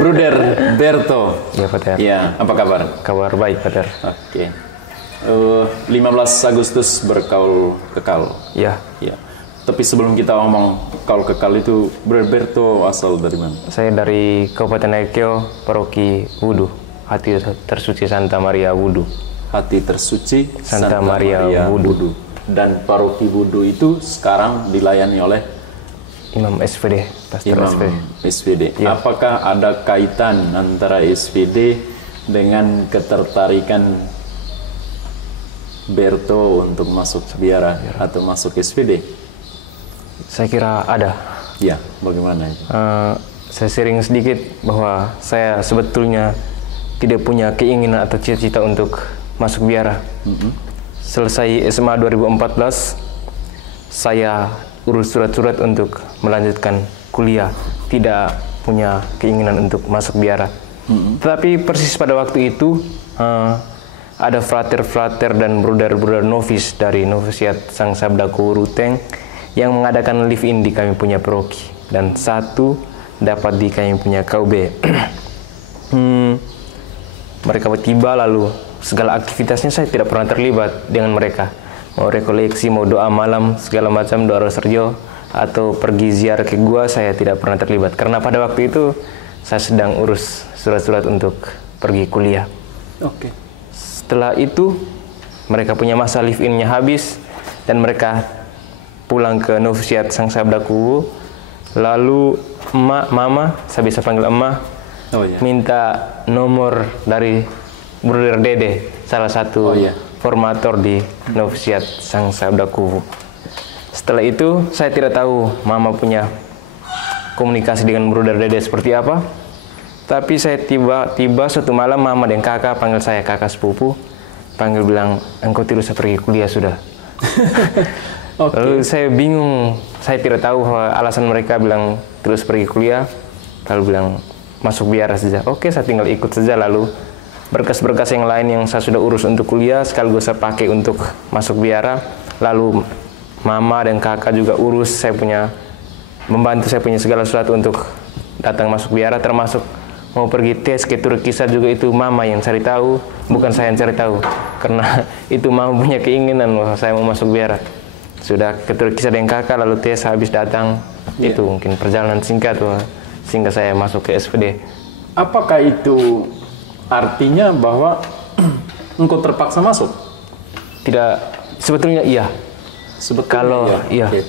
Bruder Berto. Ya, Pater. Ya, apa kabar? Kabar baik, Pater. Oke. 15 Agustus berkaul kekal. Ya, Ya. Tapi sebelum kita ngomong kaul kekal itu, Bruder Berto asal dari mana? saya dari Kabupaten Aikyo, Paroki Wudu, Hati Tersuci Santa Maria Wudu. Hati Tersuci Santa Maria Wudu. Dan Paroki Wudu itu sekarang dilayani oleh Imam SVD, Pastor Imam SVD. SVD. Ya. Apakah ada kaitan antara SVD dengan ketertarikan Berto untuk masuk biara atau masuk SVD? Saya kira ada. Ya, bagaimana itu? Saya sharing sedikit bahwa saya sebetulnya tidak punya keinginan atau cita-cita untuk masuk biara. Selesai SMA 2014, saya urus surat-surat untuk melanjutkan kuliah, tidak punya keinginan untuk masuk biara. Tetapi persis pada waktu itu ada frater-frater dan bruder-bruder novis dari novisiat Sang Sabda Ruteng yang mengadakan live-in di kami punya paroki, dan satu dapat di kami punya KUB. Mereka tiba, lalu segala aktivitasnya saya tidak pernah terlibat dengan mereka. Mau rekoleksi, mau doa malam, segala macam, doa rosario, atau pergi ziarah ke gua, saya tidak pernah terlibat. Karena pada waktu itu saya sedang urus surat-surat untuk pergi kuliah. Oke. Setelah itu mereka punya masa live-in-nya habis dan mereka pulang ke novisiat Sang Sabda Kuwu. Lalu mama, saya bisa panggil emak, minta nomor dari Bruder Dede, salah satu formator di novisiat Sang Sabda Kuwu. Setelah itu saya tidak tahu mama punya komunikasi dengan Bruder Dede seperti apa. Tapi saya tiba-tiba suatu malam mama dan kakak panggil saya, kakak sepupu, panggil bilang, engkau tidak usah pergi kuliah sudah. Lalu saya bingung, saya tidak tahu alasan mereka bilang terus pergi kuliah. Lalu bilang masuk biara saja. Oke, saya tinggal ikut saja. Lalu berkas-berkas yang lain yang saya sudah urus untuk kuliah sekaligus saya pakai untuk masuk biara. Lalu mama dan kakak juga urus, saya punya membantu saya punya segala sesuatu untuk datang masuk biara, termasuk mau pergi tes ke Turki juga itu mama yang cari tahu, bukan saya yang cari tahu. Karena itu mama punya keinginan bahwa saya mau masuk biara. Sudah ke Turki dengan kakak, lalu tes habis datang. Itu mungkin perjalanan singkat sehingga saya masuk ke SPD. Apakah itu artinya bahwa engkau terpaksa masuk? Tidak, sebetulnya iya.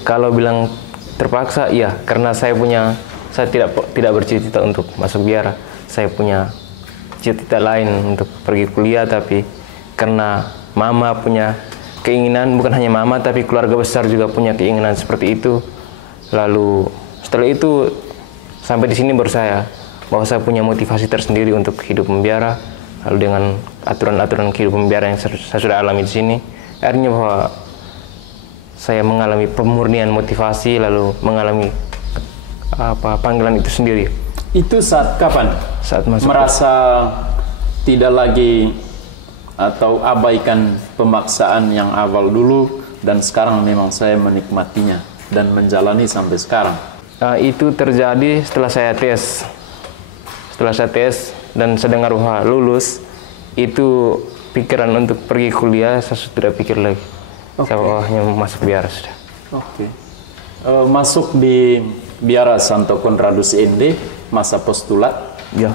Kalau bilang terpaksa iya, karena saya tidak bercita-cita untuk masuk biara. Saya punya cita-cita lain untuk pergi kuliah, tapi karena mama punya keinginan, bukan hanya mama tapi keluarga besar juga punya keinginan seperti itu. Lalu setelah itu sampai di sini baru bahwa saya punya motivasi tersendiri untuk hidup membiara. Lalu dengan aturan-aturan kehidupan membiara yang saya sudah alami di sini, akhirnya bahwa saya mengalami pemurnian motivasi, lalu mengalami panggilan itu sendiri. Itu saat kapan? Saat masuk. Merasa tidak lagi atau abaikan pemaksaan yang awal dulu, dan sekarang memang saya menikmatinya dan menjalani sampai sekarang. Itu terjadi setelah saya tes. Setelah saya tes dan saya dengar bahwa lulus, itu pikiran untuk pergi kuliah saya sudah pikir lagi. Saya hanya masuk biara sudah. Masuk di biara Santo Conradus ND masa postulat. Ya.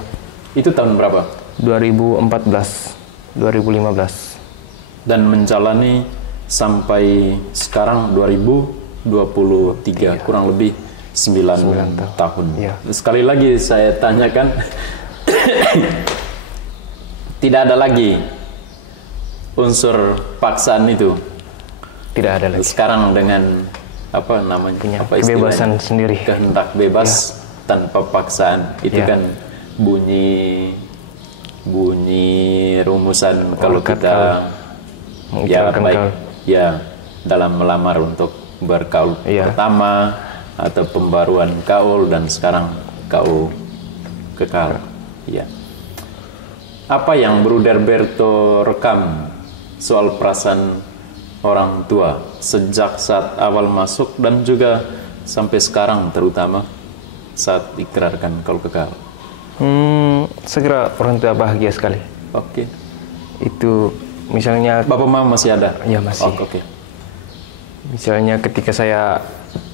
Itu tahun berapa? 2014. 2015 dan menjalani sampai sekarang 2023, kurang lebih 9 tahun. Ya. Sekali lagi saya tanyakan, tidak ada lagi unsur paksaan itu? Tidak ada lagi. Sekarang dengan apa namanya? Punya kebebasan sendiri. Kehendak bebas tanpa paksaan. Itu kan bunyi rumusan kalau kita dalam melamar untuk berkaul pertama atau pembaruan kaul dan sekarang kaul kekal. Apa yang Bruder Berto rekam soal perasaan orang tua sejak saat awal masuk dan juga sampai sekarang terutama? saat diikrarkan kalau gagal? Segera orang tua bahagia sekali. Oke. Itu misalnya Bapak mama masih ada? Ya masih. Oke. Misalnya ketika saya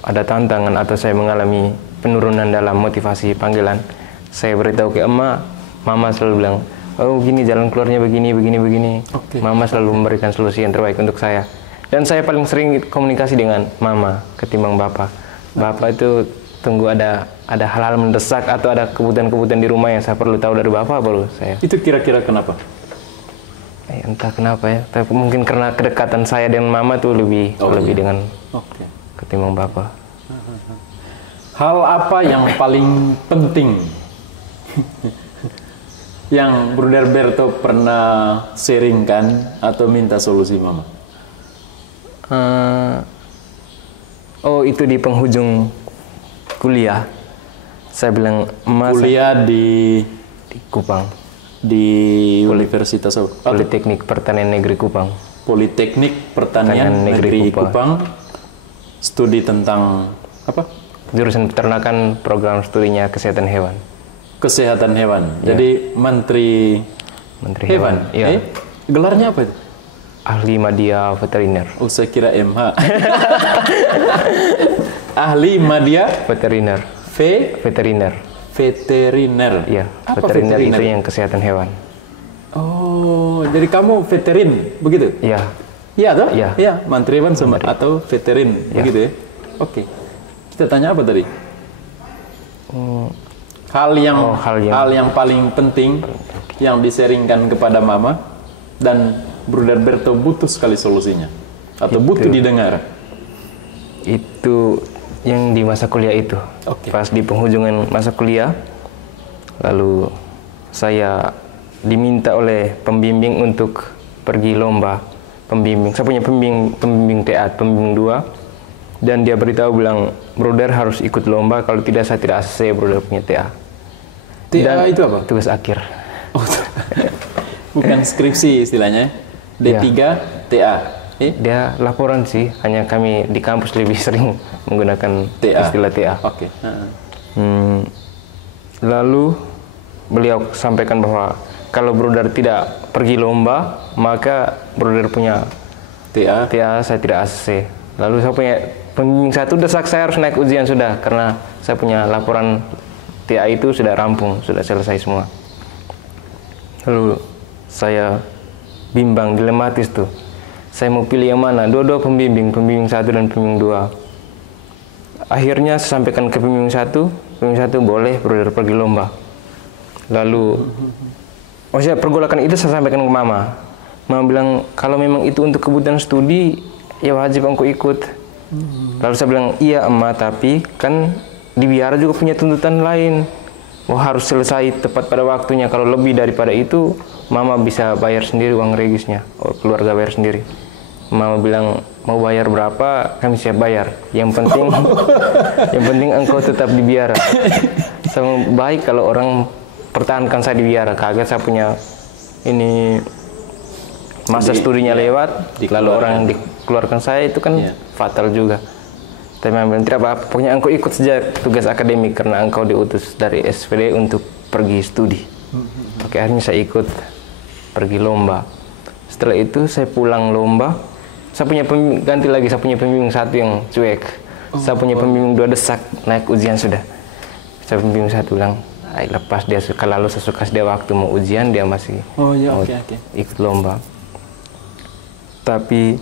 ada tantangan atau saya mengalami penurunan dalam motivasi panggilan, saya beritahu ke mama selalu bilang, oh gini jalan keluarnya begini. Oke. Mama selalu memberikan solusi yang terbaik untuk saya. Dan saya paling sering komunikasi dengan mama ketimbang bapak. Bapak itu tunggu ada hal-hal mendesak atau ada kebutuhan-kebutuhan di rumah yang saya perlu tahu dari bapak baru saya. Itu kira-kira kenapa? Entah kenapa ya, tapi mungkin karena kedekatan saya dengan mama tuh lebih dengan ketimbang bapak. Hal apa yang paling penting yang Bruder Berto pernah sharingkan atau minta solusi mama? Itu di penghujung kuliah. Saya bilang, kuliah di Kupang. Di Universitas Politeknik Pertanian Negeri Kupang. Politeknik Pertanian Negeri Kupang. Studi tentang apa? Jurusan peternakan, program studinya kesehatan hewan. Kesehatan hewan. Ya. Jadi Menteri Hewan. Ya. Gelarnya apa itu? Ahli Madya Veteriner. Oh, saya kira MH. Ahli Madya Veteriner. Veteriner. Veteriner. Iya, veteriner itu yang kesehatan hewan. Oh, jadi kamu veterin, begitu? Iya. Iya toh? Iya. Iya, Menteri Hewan atau veterin, begitu ya? Oke. Kita tanya apa tadi? Hal yang paling penting yang diseringkan kepada mama dan Bruder Berto butuh sekali solusinya atau butuh didengar. Itu yang di masa kuliah itu. Pas di penghujungan masa kuliah, lalu saya diminta oleh pembimbing untuk pergi lomba pembimbing. Saya punya pembimbing TA, pembimbing 2, dan dia beritahu bilang, Bruder harus ikut lomba, kalau tidak saya tidak ACC, Bruder punya TA. TA itu apa? Tugas akhir. Bukan skripsi istilahnya. D3 TA. Dia laporan sih, hanya kami di kampus lebih sering menggunakan istilah TA. Oke. Lalu beliau sampaikan bahwa kalau Bruder tidak pergi lomba, maka Bruder punya TA saya tidak ACC. Lalu saya punya pembimbing 1 desak saya harus naik ujian sudah, karena saya punya laporan TA itu sudah rampung, sudah selesai semua. Lalu saya bimbang, dilematis tuh. Saya mau pilih yang mana? Dua-dua pembimbing 1 dan pembimbing 2. Akhirnya saya sampaikan ke pembimbing 1 boleh Bruder pergi lomba. Lalu pergolakan itu saya sampaikan ke mama. Mama bilang, kalau memang itu untuk kebutuhan studi, ya wajib aku ikut. Lalu saya bilang, iya tapi kan di biara juga punya tuntutan lain. Harus selesai tepat pada waktunya. Kalau lebih daripada itu, mama bisa bayar sendiri uang regisnya. Keluarga bayar sendiri. Mama bilang, mau bayar berapa, kami siap bayar. Yang penting engkau tetap di biara. Sama baik kalau orang pertahankan saya di biara. Kaget saya punya masa studinya lewat, lalu orang dikeluarkan saya, itu kan fatal juga. Tapi mama bilang, tidak apa-apa, pokoknya engkau ikut saja tugas akademik karena engkau diutus dari SPD untuk pergi studi. Oke, akhirnya saya ikut pergi lomba. Setelah itu saya pulang lomba, saya punya ganti lagi, saya punya pembimbing 1 yang cuek. Saya punya pembimbing 2 desak, naik ujian sudah. Saya pembimbing 1 bilang, lepas dia suka, lalu sesuka dia waktu mau ujian, dia masih ikut lomba. Tapi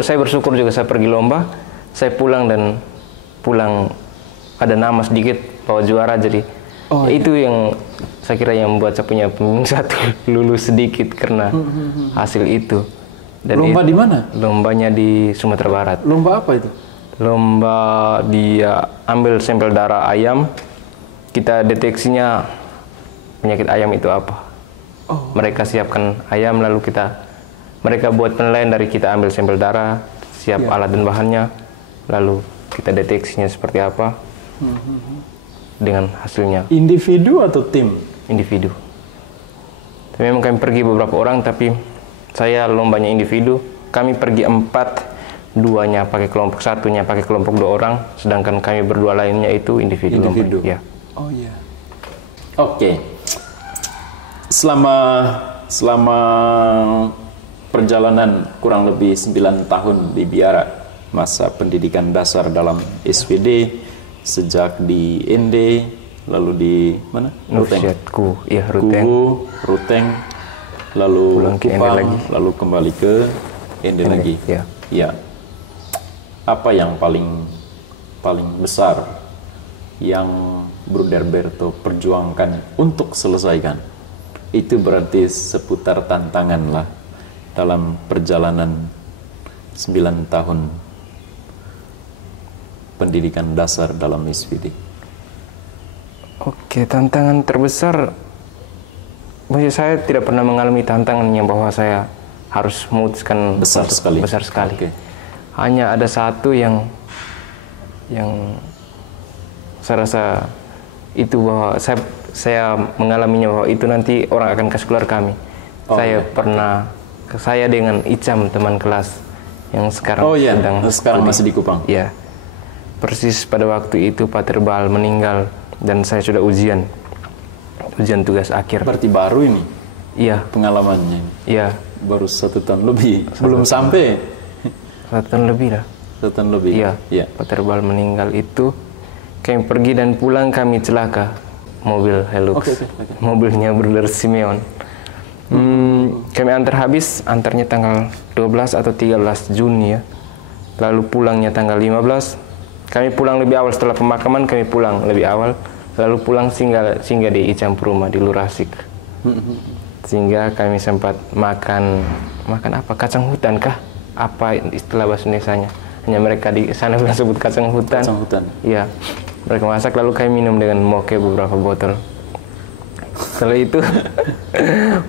saya bersyukur juga saya pergi lomba, saya pulang ada nama sedikit bawa juara, jadi itu yang saya kira yang membuat saya punya pembimbing 1 lulus sedikit karena hasil itu. Dan lomba di mana? Lombanya di Sumatera Barat. Lomba apa itu? Lomba dia ambil sampel darah ayam, kita deteksinya penyakit ayam itu apa. Mereka siapkan ayam, lalu mereka buat penilaian dari kita ambil sampel darah, siap alat dan bahannya, lalu kita deteksinya seperti apa dengan hasilnya. Individu atau tim? Individu. Tapi memang kami pergi beberapa orang, tapi saya lombanya individu. Kami pergi 4 duanya pakai kelompok, satunya pakai kelompok 2 orang, sedangkan kami berdua lainnya itu individu. Ya. Oh iya. Oke. Selama perjalanan kurang lebih 9 tahun di Biara, masa pendidikan dasar dalam SPD, sejak di ND, lalu di mana? Ruteng. Ruteng. Ruteng, lalu pulang ke Kupang, lagi. lalu kembali ke ND lagi. Ya. Apa yang paling besar yang Bruder Berto perjuangkan untuk selesaikan? Itu berarti seputar tantangan lah dalam perjalanan 9 tahun pendidikan dasar dalam SPD. Oke, tantangan terbesar, saya tidak pernah mengalami tantangan yang bahwa saya harus memutuskan besar sekali. Okay. Hanya ada satu yang saya rasa itu bahwa saya mengalaminya, bahwa itu nanti orang akan kasih keluar kami. Saya dengan Icam, teman kelas yang sekarang sedang masih di Kupang. Iya. Persis pada waktu itu Pak Terbal meninggal dan saya sudah ujian tugas akhir. Berarti baru ini? Iya. Pengalamannya? Iya. Baru 1 tahun lebih? Belum sampai? 1 tahun lebih dah. 1 tahun lebih? Iya. Pak Terbal meninggal itu, kami pergi dan pulang kami celaka. Mobil Hilux. Okay. Mobilnya Bruder Simeon. Kami antarnya tanggal 12 atau 13 Juni ya. Lalu pulangnya tanggal 15. Kami pulang lebih awal, setelah pemakaman kami pulang lebih awal. Lalu pulang singgah di Icam Rumah di Lurasik. Sehingga kami sempat makan apa? Kacang hutan kah? Apa istilah bahasa Indonesianya? Hanya mereka di sana bilang sebut kacang hutan. Kacang hutan. Iya. Mereka masak lalu kami minum dengan moke beberapa botol. Setelah itu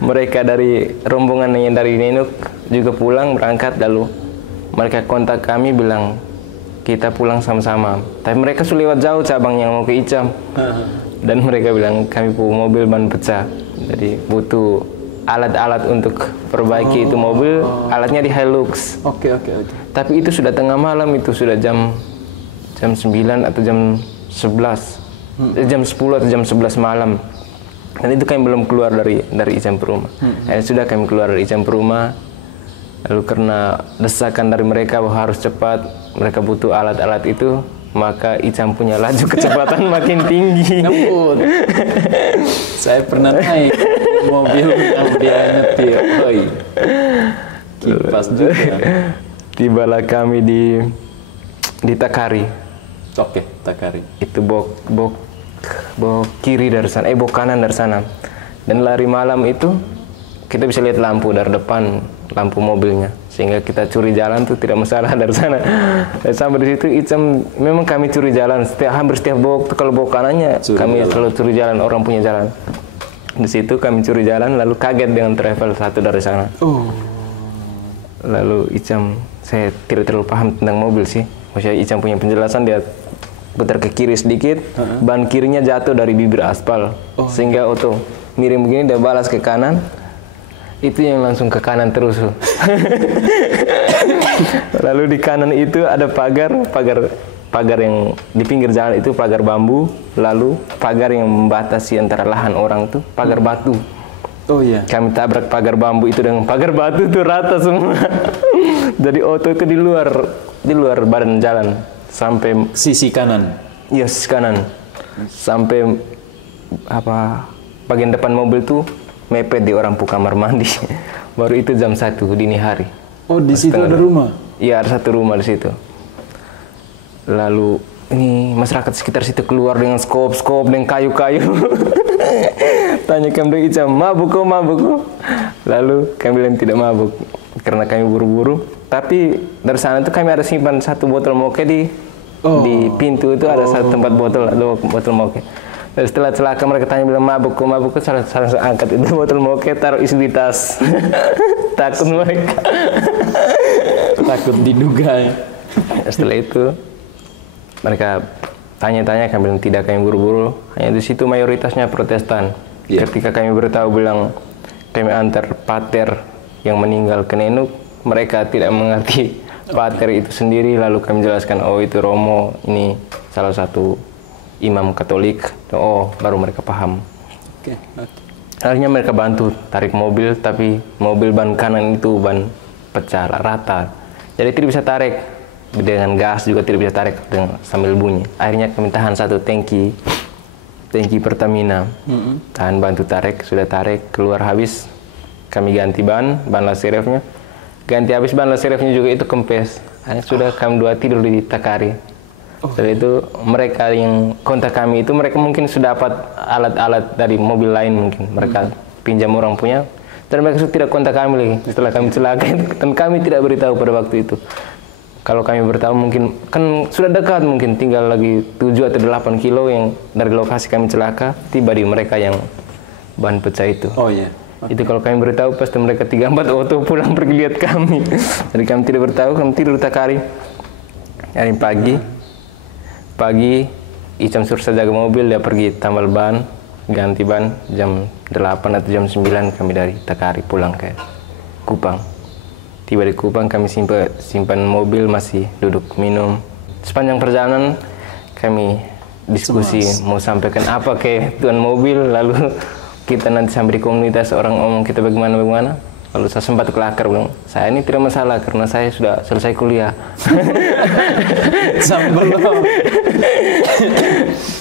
mereka dari rombongan yang dari Nenuk juga pulang berangkat, lalu mereka kontak kami bilang kita pulang sama-sama. Tapi mereka sudah lewat jauh cabang yang mau ke Icam. Dan mereka bilang kami punya mobil ban pecah. Jadi butuh alat-alat untuk perbaiki itu mobil. Alatnya di Hilux. Oke. Tapi itu sudah tengah malam, itu sudah jam 9 atau jam 11. Jam 10 atau jam 11 malam. Dan itu kami belum keluar dari Icam Rumah. Sudah kami keluar dari Icam Rumah. Lalu karena desakan dari mereka bahwa harus cepat, mereka butuh alat-alat itu, maka Icam punya laju kecepatan makin tinggi. Ngebut. Saya pernah naik mobil yang dia nyetir. Kipas juga. Tibalah kami di Takari. Oke, Takari. Itu bok kiri dari sana, bok kanan dari sana. Dan lari malam itu kita bisa lihat lampu dari depan, lampu mobilnya, sehingga kita curi jalan tuh tidak masalah dari sana. Dan sampai di situ Icam memang kami curi jalan hampir setiap bok, kalau bok kanannya kami selalu curi jalan, orang punya jalan. Di situ kami curi jalan, lalu kaget dengan travel satu dari sana. Lalu Icam, saya tidak terlalu paham tentang mobil sih. Maksudnya Icam punya penjelasan, dia putar ke kiri sedikit, ban kirinya jatuh dari bibir aspal, sehingga auto miring begini, dia balas ke kanan, itu yang langsung ke kanan terus. Lalu di kanan itu ada pagar yang di pinggir jalan itu pagar bambu, lalu pagar yang membatasi antara lahan orang itu pagar batu. Kami tabrak pagar bambu itu dengan pagar batu itu rata semua. Jadi auto itu di luar badan jalan sampai sisi kanan. Iya, sisi kanan. Sampai bagian depan mobil tuh mepet di orang kamar mandi. Baru itu jam 1 dini hari. Di situ ada rumah? Iya, ada satu rumah di situ. Lalu ini masyarakat sekitar situ keluar dengan skop dengan kayu-kayu. Tanya kami Icam, mabuk. Lalu kami bilang tidak mabuk karena kami buru-buru. Tapi dari sana tuh kami ada simpan satu botol moke di pintu itu, ada satu tempat botol moke. Dan setelah celaka mereka tanya bilang mabuk, saya angkat itu botol moke, taruh isi di tas. Takut mereka. Takut diduga. Setelah itu mereka tanya-tanya, kami bilang tidak, kami buru-buru. Hanya di situ mayoritasnya Protestan. Ketika kami beritahu bilang kami antar pater yang meninggal ke Nenuk, mereka tidak mengerti pater itu sendiri, lalu kami jelaskan, oh itu Romo, ini salah satu imam Katolik. Oh, baru mereka paham. Oke. Akhirnya mereka bantu tarik mobil, tapi mobil ban kanan itu ban pecah rata, jadi tidak bisa tarik dengan gas, juga tidak bisa tarik dengan sambil bunyi. Akhirnya kami tahan satu tangki Pertamina, tahan, bantu tarik, sudah tarik keluar habis, kami ganti ban lasirefnya, ganti habis ban lasirefnya juga itu kempes. Akhirnya sudah kami dua tidur di Takari. Setelah itu mereka yang kontak kami itu, mereka mungkin sudah dapat alat-alat dari mobil lain, mungkin mereka pinjam orang punya, dan mereka sudah tidak kontak kami lagi setelah kami celaka. Dan kami tidak beritahu pada waktu itu. Kalau kami beritahu mungkin kan sudah dekat, mungkin tinggal lagi 7 atau 8 kilo yang dari lokasi kami celaka tiba di mereka yang ban pecah itu. Oh iya. Itu kalau kami beritahu pasti mereka 3-4 auto pulang pergi lihat kami. Jadi kami tidak beritahu, kami tidur Takari. Hari pagi Icam suruh saya jaga mobil, dia pergi tambal ban, ganti ban, jam 8 atau jam 9 kami dari Takari pulang ke Kupang. Tiba di Kupang kami simpan mobil, masih duduk minum. Sepanjang perjalanan kami diskusi mau sampaikan apa ke tuan mobil, lalu kita nanti sampai di komunitas orang ngomong kita bagaimana. Lalu saya sempat kelakar bilang, saya ini tidak masalah karena saya sudah selesai kuliah.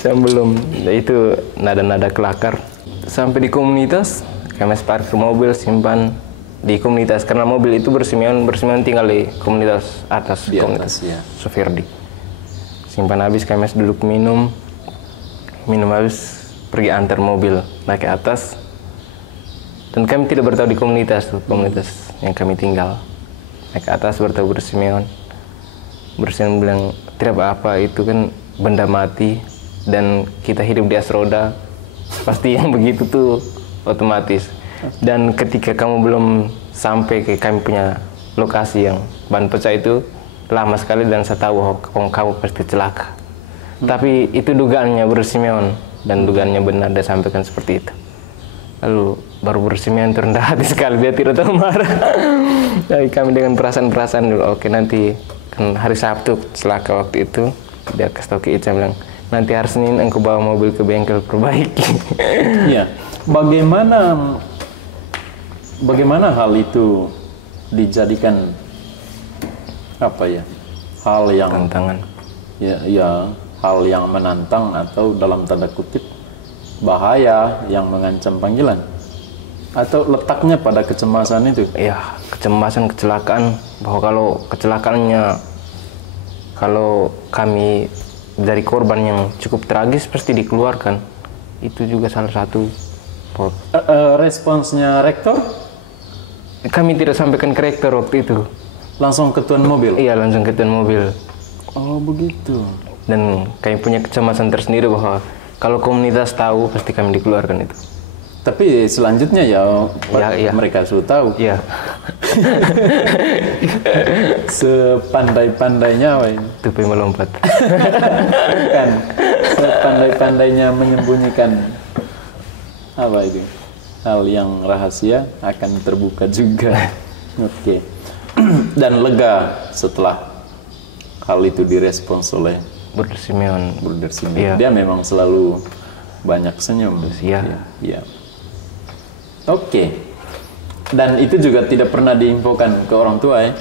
Sebelum itu nada-nada kelakar. Sampai di komunitas, kami parkir mobil, simpan di komunitas karena mobil itu bersemion tinggal di komunitas atas, di komunitas atas, ya. Sofirdi. Simpan habis, kami duduk minum habis, pergi antar mobil naik ke atas. Dan kami tidak bertahu di komunitas yang kami tinggal. Naik ke atas bertahu bersemion bilang tidak apa-apa, itu kan benda mati dan kita hidup di atas roda, pasti yang begitu tuh otomatis. Dan ketika kamu belum sampai ke kami punya lokasi yang ban pecah itu lama sekali, dan saya tahu bahwa kamu pasti celaka. Tapi itu dugaannya bersemion, dan dugaannya benar, dia sampaikan seperti itu. Lalu baru bersemion terendah hati sekali, dia tidak tahu marah. Jadi kami dengan perasaan dulu, oke nanti kan hari Sabtu celaka waktu itu, dia kasih tahu ke Ica bilang, nanti hari Senin engkau bawa mobil ke bengkel perbaiki. Iya. Bagaimana hal itu dijadikan hal yang tantangan? Ya, hal yang menantang atau dalam tanda kutip bahaya yang mengancam panggilan, atau letaknya pada kecemasan itu? Ya, kecelakaan, bahwa kalau kecelakaannya, kalau kami dari korban yang cukup tragis pasti dikeluarkan, itu juga salah satu. Responsnya rektor? Kami tidak sampaikan ke rektor waktu itu. Langsung ke tuan mobil? Iya, langsung ke tuan mobil. Oh begitu. Dan kami punya kecemasan tersendiri bahwa kalau komunitas tahu pasti kami dikeluarkan itu. Tapi selanjutnya ya mereka sudah tahu. Iya. Sepandai-pandainya tupai melompat. Kan sepandai-pandainya menyembunyikan hal yang rahasia akan terbuka juga. Oke. Dan lega setelah hal itu direspons oleh Bruder Simeon. Iya. Dia memang selalu banyak senyum. Iya. Oke. Dan itu juga tidak pernah diinfokan ke orang tua ya?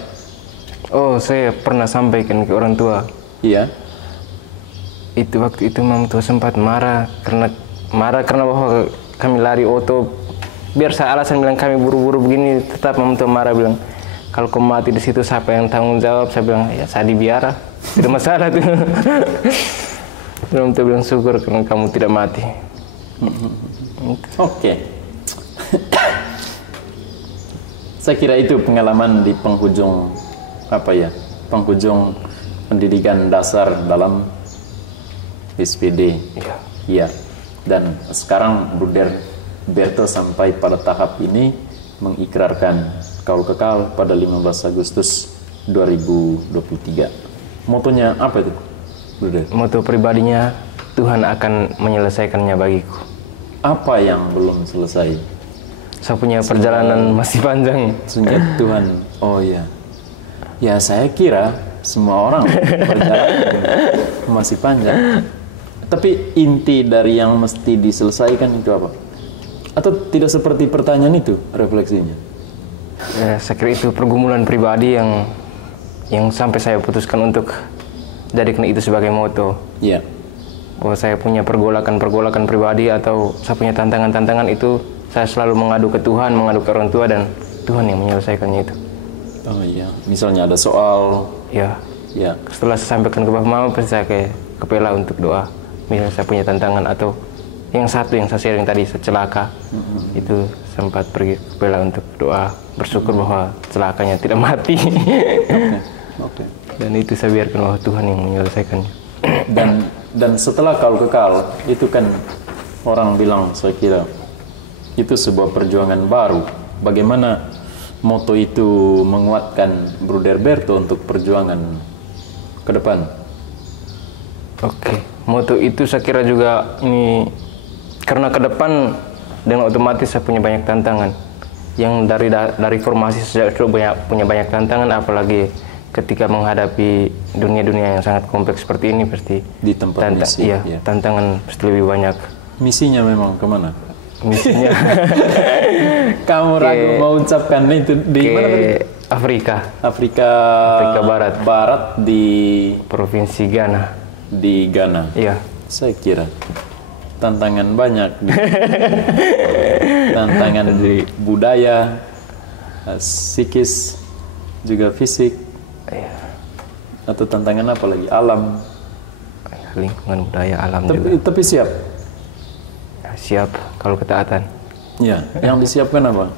Oh, saya pernah sampaikan ke orang tua. Iya. Itu waktu itu Mam tua sempat marah karena bahwa kami lari auto. Biar saya alasan bilang kami buru-buru begini, tetap Mam tua marah bilang, kalau kau mati di situ siapa yang tanggung jawab? Saya bilang, ya saya dibiara, tidak masalah tuh. Mam tua bilang syukur karena kamu tidak mati. Oke. Saya kira itu pengalaman di penghujung pendidikan dasar dalam SPD. Iya. Dan sekarang Bruder Berto sampai pada tahap ini mengikrarkan kaul kekal pada 15 Agustus 2023. Motonya apa itu, Bruder? Moto pribadinya, Tuhan akan menyelesaikannya bagiku. Apa yang belum selesai? Saya punya perjalanan masih panjang. Sehingga Tuhan, oh ya, Ya saya kira semua orang perjalanan masih panjang. Tapi inti dari yang mesti diselesaikan itu apa? Atau tidak seperti pertanyaan itu refleksinya? Ya, saya kira itu pergumulan pribadi yang sampai saya putuskan untuk jadikan itu sebagai moto. Iya. Bahwa saya punya pergolakan pribadi atau saya punya tantangan-tantangan itu, saya selalu mengadu ke Tuhan, mengadu ke orang tua, dan Tuhan yang menyelesaikannya itu. Oh iya, misalnya ada soal. Ya. Ya. Setelah saya sampaikan ke Bapak Mama, pasti saya ke Kepela untuk doa. Misalnya saya punya tantangan atau yang satu yang saya sharing tadi, saya celaka, itu sempat pergi ke Kepela untuk doa, bersyukur bahwa celakanya tidak mati. Oke. Dan itu saya biarkan bahwa Tuhan yang menyelesaikannya. Dan setelah kau kekal, itu kan orang bilang, saya kira itu sebuah perjuangan baru. Bagaimana moto itu menguatkan Bruder Berto untuk perjuangan ke depan? Oke, moto itu saya kira juga ini karena ke depan dengan otomatis saya punya banyak tantangan. Yang dari formasi saya sudah punya banyak tantangan, apalagi ketika menghadapi dunia-dunia yang sangat kompleks seperti ini, pasti di tempat misi. Iya, ya. Tantangan pasti lebih banyak. Misinya memang kemana? Misinya kamu ragu mau ucapkan itu di mana tadi? Afrika Barat di provinsi Ghana. Di Ghana. Iya. Saya kira tantangan banyak. Tantangan di budaya, psikis, juga fisik. Iya. Atau tantangan apa lagi? Alam. Lingkungan budaya, alam juga. Tapi siap. Siap kalau ketaatan. Ya, yang disiapkan apa?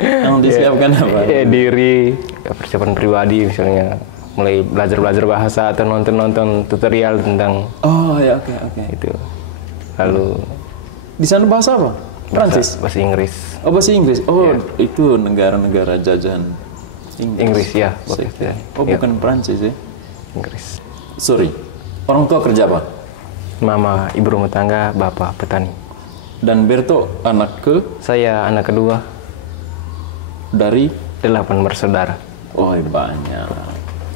Yang disiapkan apa? Diri, persiapan pribadi misalnya, mulai belajar bahasa atau nonton tutorial tentang. Oh ya, oke. Itu. Lalu di sana bahasa apa? Prancis? Bahasa Inggris. Oh, bahasa Inggris. Oh, ya. Itu negara-negara jajahan Inggris ya. Oh, bukan Prancis ya? Inggris. Sorry. Orang tua kerja apa? Mama ibu rumah tangga, bapak petani. Dan Berto anak ke? Saya anak kedua. Dari? 8 bersaudara. Oh, banyak.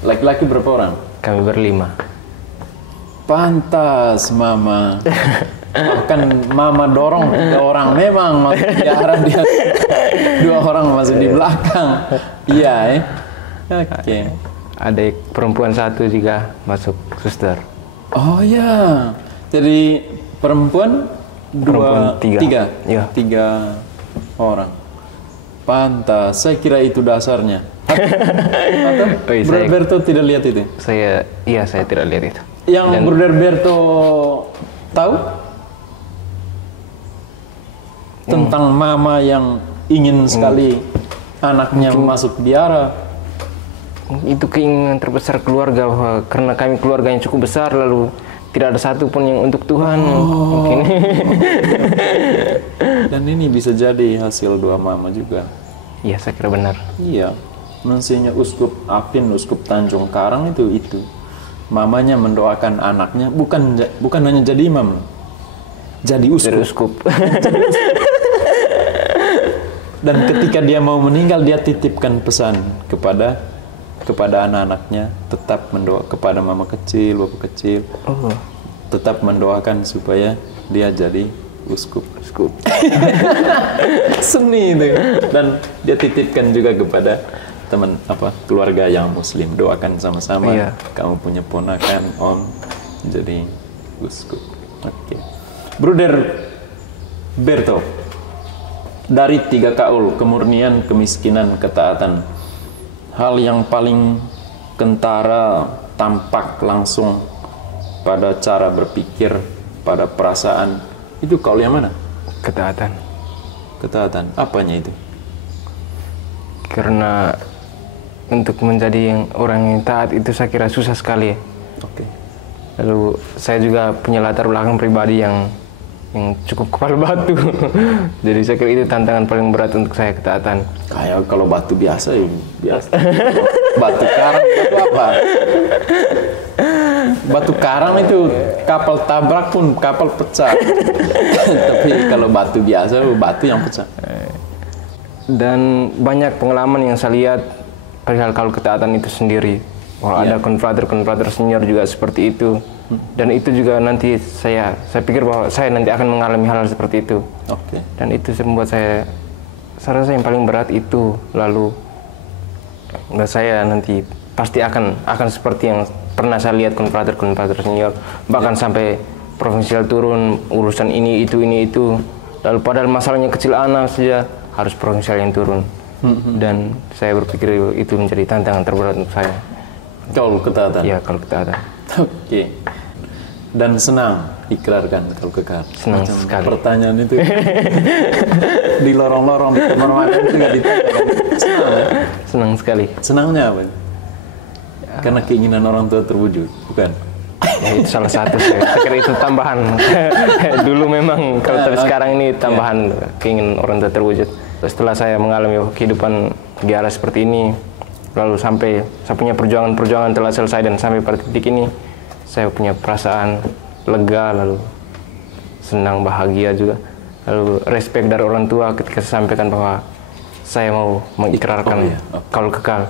Laki-laki berapa orang? Kami berlima. Pantas Mama. Bahkan Mama dorong 3 orang. Memang masuk di arah dia 2 orang masuk di belakang. Iya Oke. Adik perempuan 1 juga masuk suster. Oh ya. Jadi perempuan 3. Ya. 3 orang. Pantas. Saya kira itu dasarnya. Atau Bruder Berto tidak lihat itu? Saya tidak lihat itu. Yang Bruder Berto tahu tentang mama yang ingin sekali anaknya masuk biara. Itu keinginan terbesar keluarga, bahwa karena kami keluarga yang cukup besar, lalu tidak ada satu pun yang untuk Tuhan. Mungkin. Dan ini bisa jadi hasil doa mama juga. Iya, saya kira benar. Iya. Mensinya Uskup Apin, Uskup Tanjung Karang itu. Mamanya mendoakan anaknya bukan hanya jadi imam, jadi uskup. Dan ketika dia mau meninggal, dia titipkan pesan kepada anak-anaknya, tetap mendoa kepada mama kecil, bapak kecil. Tetap mendoakan supaya dia jadi uskup. Seni itu. Dan dia titipkan juga kepada keluarga yang muslim, doakan sama-sama. Iya. Kamu punya ponakan om jadi uskup. Oke. Bruder Berto, dari 3 kaul, kemurnian, kemiskinan, ketaatan, hal yang paling kentara tampak langsung pada cara berpikir, pada perasaan, itu kaul yang mana? Ketaatan. Apanya itu? Karena untuk menjadi orang yang taat itu saya kira susah sekali ya. Oke. Lalu saya juga punya latar belakang pribadi yang cukup kepala batu. Jadi saya kira itu tantangan paling berat untuk saya, ketaatan. Kayak kalau batu biasa ya biasa. Batu karang itu apa? Batu karang itu kapal tabrak pun kapal pecah. Tapi kalau batu biasa, batu yang pecah. Dan banyak pengalaman yang saya lihat perihal kaul ketaatan itu sendiri. Wah, ada konfrater senior juga seperti itu. Dan itu juga nanti saya pikir bahwa saya nanti akan mengalami hal seperti itu. Oke. Dan itu membuat saya rasa yang paling berat itu. Lalu saya nanti pasti akan seperti yang pernah saya lihat konfrater senior, bahkan sampai provinsial turun urusan ini itu. Lalu padahal masalahnya kecil anak saja harus provinsial yang turun. Dan saya berpikir itu menjadi tantangan terberat untuk saya. Kaul ketaatan. Ya, kaul ketaatan. Oke. Dan senang ikrarkan kaul kekal. Senang sekali. Pertanyaan itu di lorong-lorong di kamar makan itu nggak ditanyakan. Senang ya? Senang sekali. Senangnya apa? Karena keinginan orang tua terwujud, bukan? Ya, itu salah satu sih. Saya kira itu tambahan. Dulu memang, kalau tapi sekarang ini tambahan keinginan orang tua terwujud. Setelah saya mengalami kehidupan di arah seperti ini, lalu sampai saya punya perjuangan telah selesai dan sampai pada titik ini, saya punya perasaan lega, lalu senang, bahagia juga. Lalu respect dari orang tua ketika saya sampaikan bahwa saya mau mengikrarkan kaul kekal.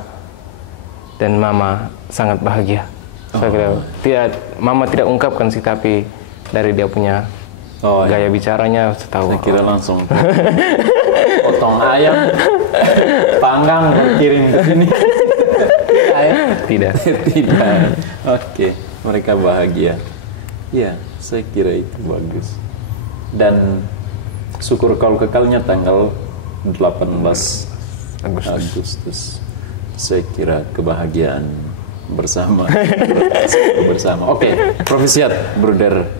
Dan mama sangat bahagia. Saya kira mama tidak ungkapkan sih, tapi dari dia punya gaya bicaranya setahu. Saya kira langsung potong ayam, panggang, kirim ke sini. Tidak. Tidak. Oke, mereka bahagia. Ya, saya kira itu bagus. Dan syukur kaul kekalnya tanggal 18 Agustus. Saya kira kebahagiaan bersama. Oke, Profesiat Bruder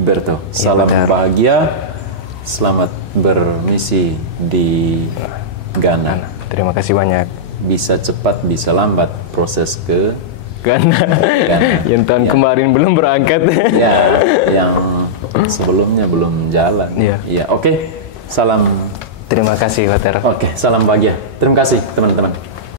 Berto. Salam bahagia. Selamat bermisi di Ghana. Terima kasih banyak. Bisa cepat, bisa lambat proses ke Ghana. Yang tahun kemarin belum berangkat. Ya, yang sebelumnya belum jalan. Ya, oke. Salam. Terima kasih, Water. Oke, salam bahagia. Terima kasih, teman-teman.